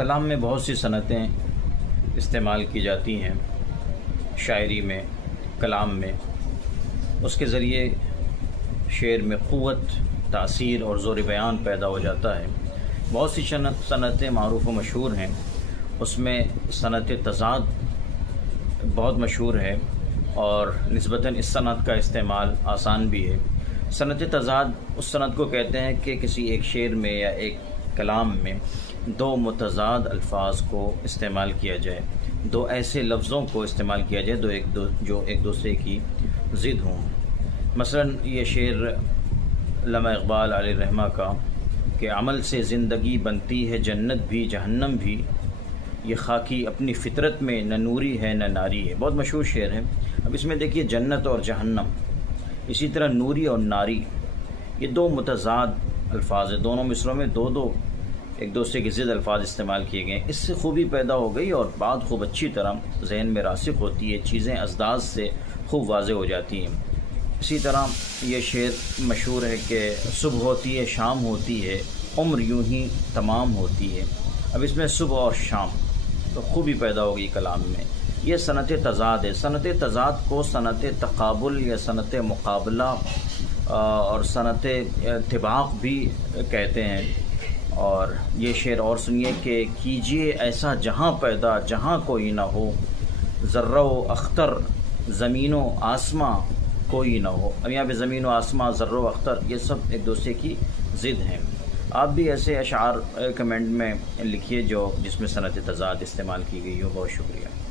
کلام میں بہت سی صنعتیں استعمال کی جاتی ہیں، شاعری میں، کلام میں۔ اس کے ذریعے شعر میں قوت، تاثیر اور زور بیان پیدا ہو جاتا ہے۔ بہت سی صنعتیں معروف و مشہور ہیں، اس میں صنعت تضاد بہت مشہور ہے اور نسبتاً اس صنعت کا استعمال آسان بھی ہے۔ صنعت تضاد اس صنعت کو کہتے ہیں کہ کسی ایک شعر میں یا ایک کلام میں دو متضاد الفاظ کو استعمال کیا جائے، دو ایسے لفظوں کو استعمال کیا جائے جو ایک دوسرے کی ضد ہوں۔ مثلاً یہ شعر علامہ اقبال علیہ الرحمہ کا کہ عمل سے زندگی بنتی ہے جنت بھی جہنم بھی، یہ خاکی اپنی فطرت میں نہ نوری ہے نہ ناری ہے، بہت مشہور شعر ہے۔ اب اس میں دیکھیے جنت اور جہنم، اسی طرح نوری اور ناری، یہ دو متضاد الفاظ ہیں، دونوں مصرعوں میں دو ایک دوسرے کی ضد الفاظ استعمال کیے گئے ہیں۔ اس سے خوبی پیدا ہو گئی اور بات خوب اچھی طرح ذہن میں راسخ ہوتی ہے، چیزیں ازداز سے خوب واضح ہو جاتی ہیں۔ اسی طرح یہ شعر مشہور ہے کہ صبح ہوتی ہے شام ہوتی ہے، عمر یوں ہی تمام ہوتی ہے۔ اب اس میں صبح اور شام تو خوبی پیدا ہو گئی کلام میں۔ یہ صنعت تضاد ہے۔ صنعت تضاد کو صنعت تقابل یا صنعت مقابلہ اور صنعت طباق بھی کہتے ہیں۔ اور یہ شعر اور سنیے کہ کیجئے ایسا جہاں پیدا جہاں کوئی نہ ہو، ذرہ و اختر زمین و آسماں کوئی نہ ہو۔ اب یہاں پہ زمین و آسماں، ذرہ و اختر، یہ سب ایک دوسرے کی ضد ہیں۔ آپ بھی ایسے اشعار کمنٹ میں لکھیے جس میں صنعت تضاد استعمال کی گئی ہو۔ بہت شکریہ۔